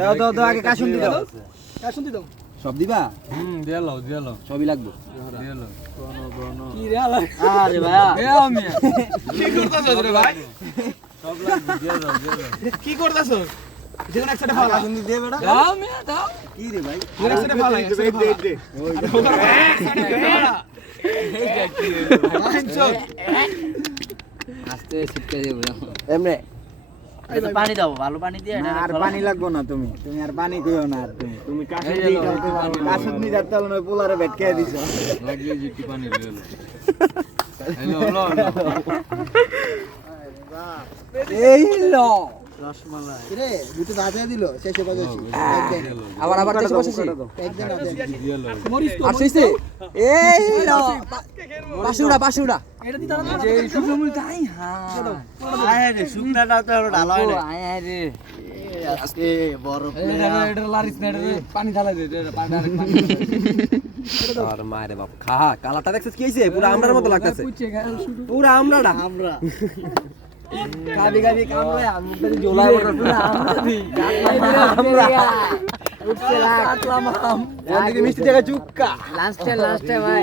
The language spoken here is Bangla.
দাও দাও দাও আগে কাশুন দাও কাশুন দাও সব দিবা দিয়ালো সবই লাগবে দিয়ালো কি রে আলা আরে ভাইয়া এ আমি কি করতাছস রে ভাই সব লাগবে দিয়ালো কি করতাছস যেন একসাথে ফালা কাশুন দিয়ে বেটা দাও মিয়া দাও কি রে ভাই যেন একসাথে ফালা একসাথে ফালা এইটা কি আস্তে ছিটকে দেব এমনে পানি দাও ভালো পানি দিয়ে না আর পানি লাগবে না তুমি তুমি আর পানি কইও না আর তুমি কাশুন দিয়ে দাও কাশুন দিয়ে দাও তাহলে নয় পোলারে ভেটকে দিছো লাগিয়ে জিটি পানি দিয়ালো হ্যালো হলো এই লো রসমালাই রে দুটো দাঁতে দিল শেষে বাজেছি আবার আবার দেশে বসেছি একদিন আছে দিয়ালো মরিস তো আর সেইছে এই লো পাশুড়া এটা দিতা না যে শুকনোমুল তাই হ্যাঁ আয় রে শুকনাটা তো আর ঢালা হয় না আয় রে আজকে বড় এটা লারিস না এটা পানি ঢালাই দে এটা পানি আর মারে বাপ খা কালারটা দেখছিস কি হইছে পুরো আমরার মতো লাগতেছে পুরো আমরাটা আমরা গাবি কামড়ে আমরা জোলাই বড় পুরো আমরা উঠছে লাখ মিষ্টি জায়গা চুক্কা লাস্টে ভাই